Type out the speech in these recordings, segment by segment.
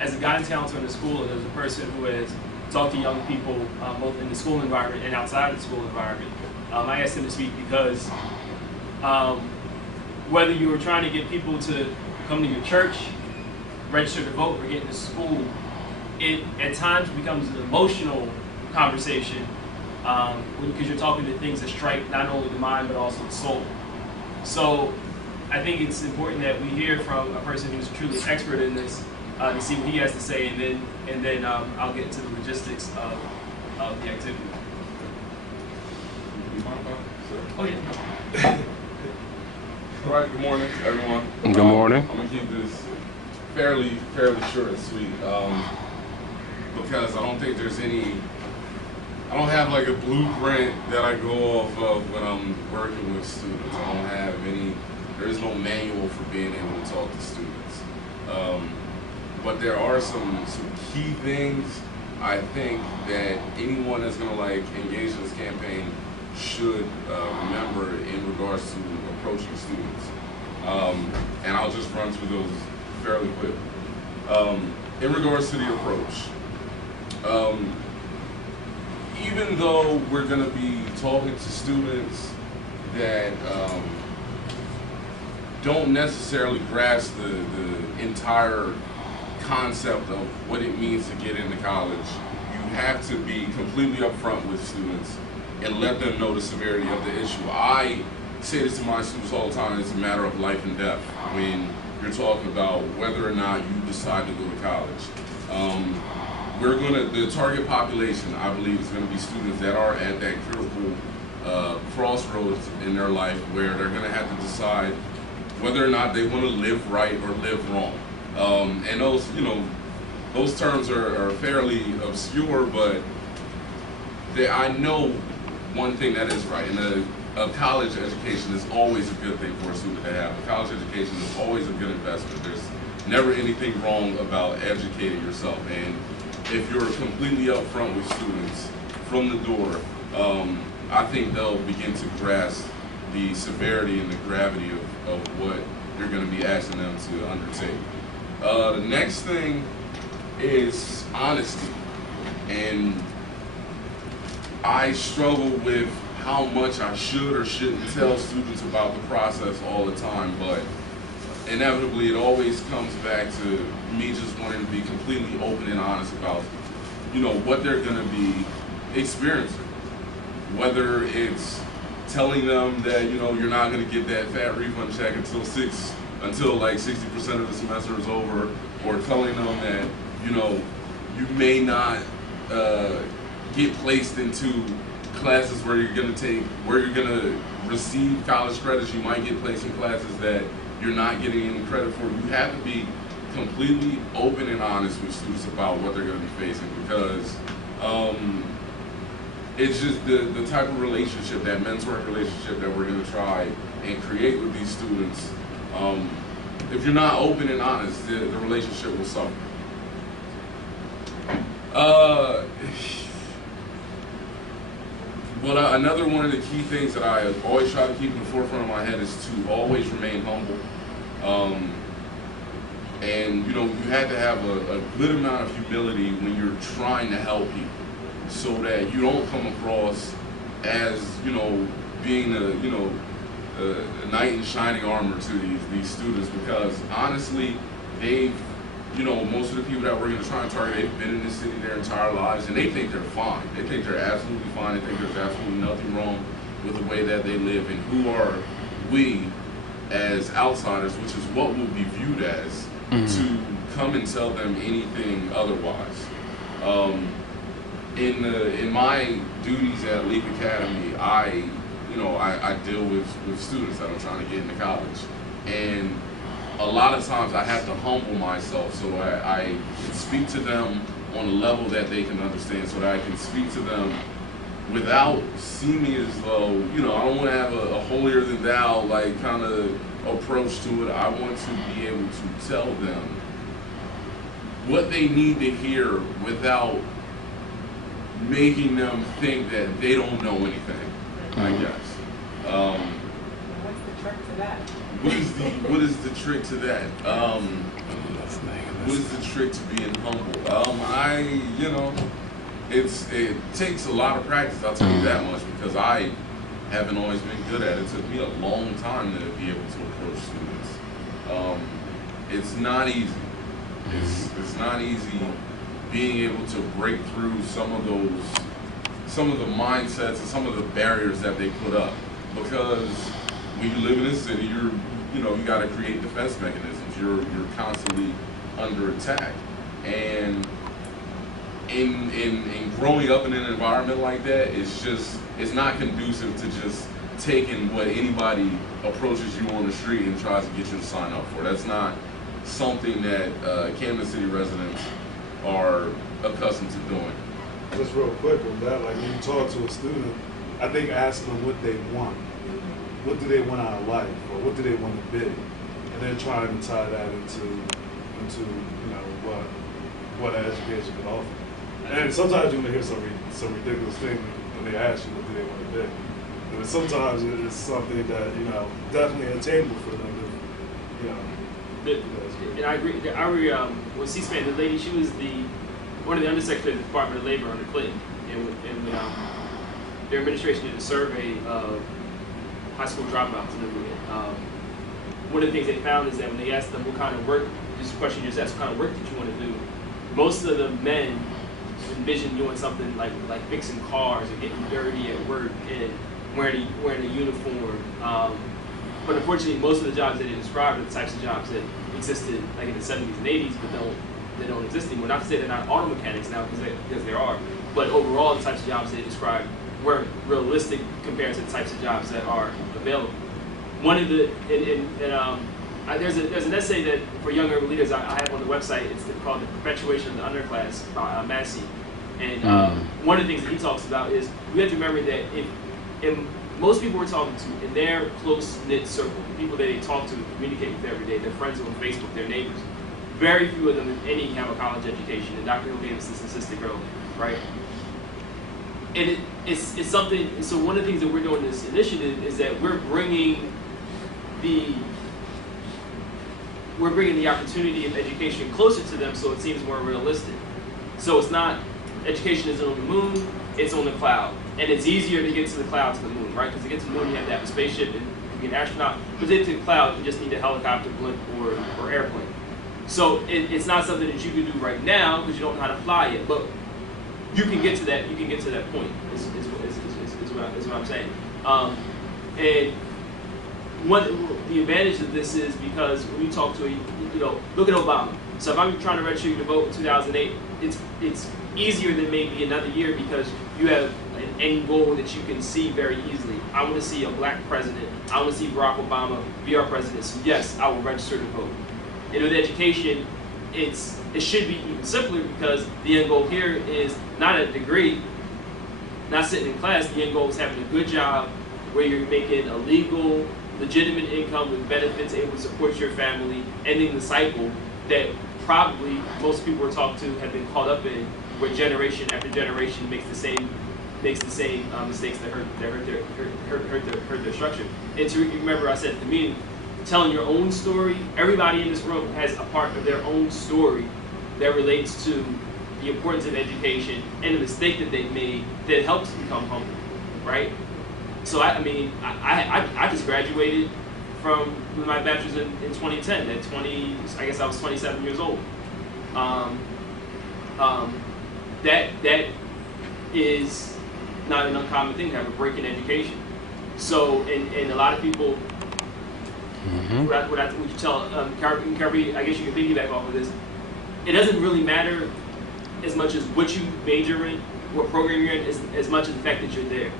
As a guidance counselor in the school and as a person who has talked to young people both in the school environment and outside of the school environment, I asked him to speak because whether you were trying to get people to come to your church, register to vote, or get into school, it at times becomes an emotional conversation because you're talking to things that strike not only the mind but also the soul. So I think it's important that we hear from a person who's truly expert in this to see what he has to say, and then I'll get into the logistics of the activity. Oh yeah. All right. Good morning, everyone. Good morning. I'm gonna keep this fairly short and sweet because I don't think there's any. I don't have like a blueprint that I go off of when I'm working with students. I don't have any. There is no manual for being able to talk to students. But there are some key things I think that anyone that's gonna like engage in this campaign should remember in regards to approaching students. And I'll just run through those fairly quick. In regards to the approach, even though we're gonna be talking to students that don't necessarily grasp the entire concept of what it means to get into college, you have to be completely upfront with students and let them know the severity of the issue. I say this to my students all the time: it's a matter of life and death when you're talking about whether or not you decide to go to college. The target population, I believe, is gonna be students that are at that critical crossroads in their life where they're gonna have to decide whether or not they wanna live right or live wrong. And those terms are fairly obscure, but I know one thing that is right, and a college education is always a good thing for a student to have. A college education is always a good investment. There's never anything wrong about educating yourself, and if you're completely upfront with students from the door, I think they'll begin to grasp the severity and the gravity of what you're going to be asking them to undertake. The next thing is honesty, and I struggle with how much I should or shouldn't tell students about the process all the time, but inevitably it always comes back to me just wanting to be completely open and honest about what they're going to be experiencing, whether it's telling them that you're not going to get that fat refund check until like 60% of the semester is over, or telling them that you may not get placed into classes where you're going to receive college credits. You might get placed in classes that you're not getting any credit for. You have to be completely open and honest with students about what they're going to be facing, because it's just the type of relationship, that mentoring relationship that we're going to try and create with these students. If you're not open and honest, the relationship will suffer. Another one of the key things that I always try to keep in the forefront of my head is to always remain humble. And you have to have a good amount of humility when you're trying to help people, so that you don't come across as being a knight in shining armor to these students, because honestly, most of the people that we're going to try and target, they've been in this city their entire lives, and they think they're fine. They think they're absolutely fine. They think there's absolutely nothing wrong with the way that they live. And who are we as outsiders, which is what we'll be viewed as, to come and tell them anything otherwise? In my duties at Leap Academy, I deal with students that are trying to get into college, and a lot of times I have to humble myself so I can speak to them on a level that they can understand, so that I can speak to them without seeming as though I don't want to have a holier than thou like kind of approach to it. I want to be able to tell them what they need to hear without making them think that they don't know anything, I guess. What's the trick to that? What is the trick to that? What is the trick to being humble? It takes a lot of practice, I'll tell you that much, because I haven't always been good at it. It took me a long time to be able to approach students. It's not easy. It's not easy being able to break through some of the mindsets and some of the barriers that they put up. Because when you live in a city, you got to create defense mechanisms. You're constantly under attack, and in growing up in an environment like that, it's not conducive to just taking what anybody approaches you on the street and tries to get you to sign up for. That's not something that Camden City residents are accustomed to doing. Just real quick on that, like when you talk to a student, I think ask them what they want. What do they want out of life, or what do they want to be, and then trying to tie that into what an education can offer. And sometimes you may hear some ridiculous thing when they ask you what do they want to be. But sometimes it's something that definitely attainable for them to And I agree. With C-SPAN, the lady, she was one of the undersecretaries of the Department of Labor under Clinton, and their administration did a survey of high school dropouts, and one of the things they found is that when they asked them what kind of work, this question you just asked, what kind of work did you want to do, most of the men envisioned doing something like fixing cars or getting dirty at work and wearing a uniform. But unfortunately, most of the jobs that they described are the types of jobs that existed like in the 70s and 80s, but they don't exist anymore. Not to say they're not auto mechanics now, because there are, but overall, the types of jobs they described weren't realistic compared to the types of jobs that are available. One of the there's an essay that for young urban leaders I have on the website. It's called "The Perpetuation of the Underclass" by Massey. And one of the things that he talks about is we have to remember that if most people we're talking to in their close-knit circle, the people that they talk to, communicate with every day, their friends on Facebook, their neighbors, very few of them, if any, have a college education. And Dr. Hill gave us this statistic earlier, right? And it's something. So one of the things that we're doing in this initiative is that we're bringing the opportunity of education closer to them, so it seems more realistic. So it's not education isn't on the moon; it's on the cloud, and it's easier to get to the cloud to the moon, right? Because to get to the moon, you have to have a spaceship and you be an astronaut. But to get to the cloud, you just need a helicopter, blimp, or airplane. So it's not something that you can do right now because you don't know how to fly it, but you can get to that. You can get to that point. Is what I'm saying. And the advantage of this is because when you talk to look at Obama. So if I'm trying to register you to vote in 2008, it's easier than maybe another year because you have an end goal that you can see very easily. I want to see a black president. I want to see Barack Obama be our president. So yes, I will register to vote. And with education, it should be even simpler because the end goal here is not a degree, not sitting in class. The end goal is having a good job where you're making a legal, legitimate income with benefits, able to support your family, ending the cycle that probably most people we're talking to have been caught up in, where generation after generation makes the same mistakes that hurt their structure. And to remember, I said at the meeting, telling your own story. Everybody in this room has a part of their own story that relates to the importance of education and the mistake that they've made that helps become humble, right? So I just graduated from my bachelor's in 2010. I guess I was 27 years old. That is not an uncommon thing to have a break in education. So, and a lot of people, what you tell Kirby, I guess you can piggyback off of this. It doesn't really matter as much as what you major in, what program you're in, as much as the fact that you're there.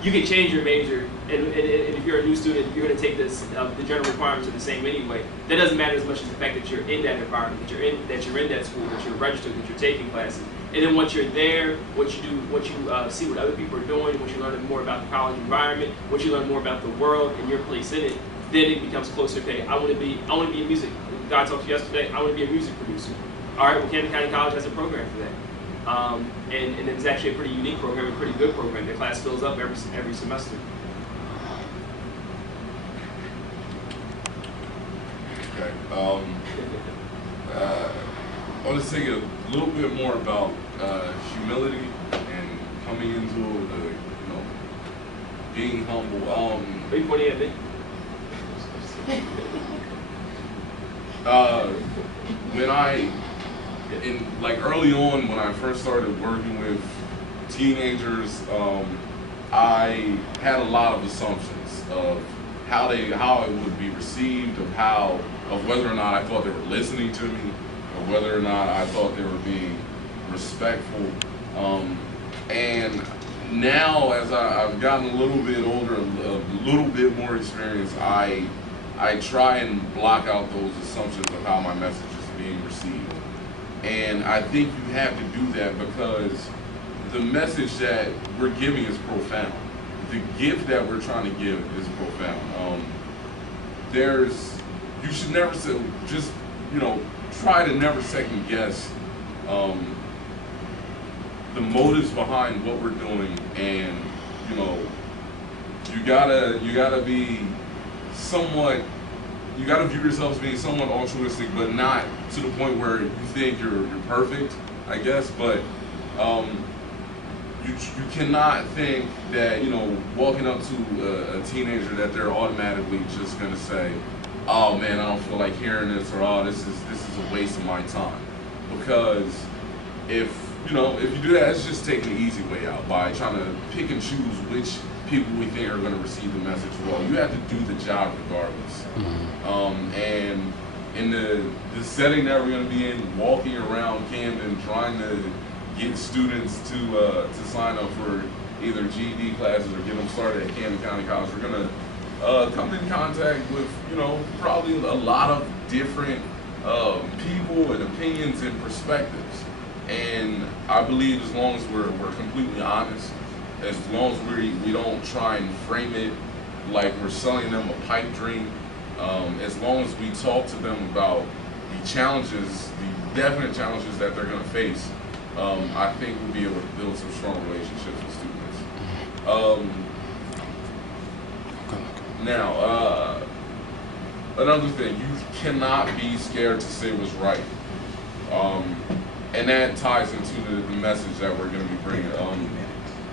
You can change your major, and if you're a new student, you're going to take this. The general requirements are the same anyway. That doesn't matter as much as the fact that you're in that environment, that you're in that school, that you're registered, that you're taking classes. And then once you're there, what you do, what you see what other people are doing, once you learn more about the college environment, once you learn more about the world and your place in it, then it becomes closer. Okay, I want to be a music. God talked to you yesterday. I want to be a music producer. All right, well, Camden County College has a program for that. And it's actually a pretty unique program, a pretty good program. The class fills up every semester. Okay. I want to say a little bit more about humility and coming into being humble. 348, Nick. When early on, when I first started working with teenagers, I had a lot of assumptions of how it would be received, of whether or not I thought they were listening to me, or whether or not I thought they were being respectful. And now, as I've gotten a little bit older, a little bit more experience, I try and block out those assumptions of how my message is being received. And I think you have to do that because the message that we're giving is profound. The gift that we're trying to give is profound. You should never try to never second guess the motives behind what we're doing, and you gotta be somewhat. You gotta view yourself as being somewhat altruistic, but not to the point where you think you're perfect, I guess. But you cannot think that walking up to a teenager that they're automatically just gonna say, "Oh man, I don't feel like hearing this," or "Oh, this is a waste of my time," because if you do that, it's just taking the easy way out by trying to pick and choose which people we think are going to receive the message well. You have to do the job regardless. And in the setting that we're going to be in, walking around Camden trying to get students to sign up for either GED classes or get them started at Camden County College, we're going to come in contact with probably a lot of different people and opinions and perspectives. And I believe as long as we're completely honest, as long as we don't try and frame it like we're selling them a pipe dream, as long as we talk to them about the challenges, the definite challenges that they're going to face, I think we'll be able to build some strong relationships with students. Now, another thing, you cannot be scared to say what's right. And that ties into the message that we're going to be bringing.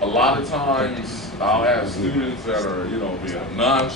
A lot of times, I'll have students that are, being non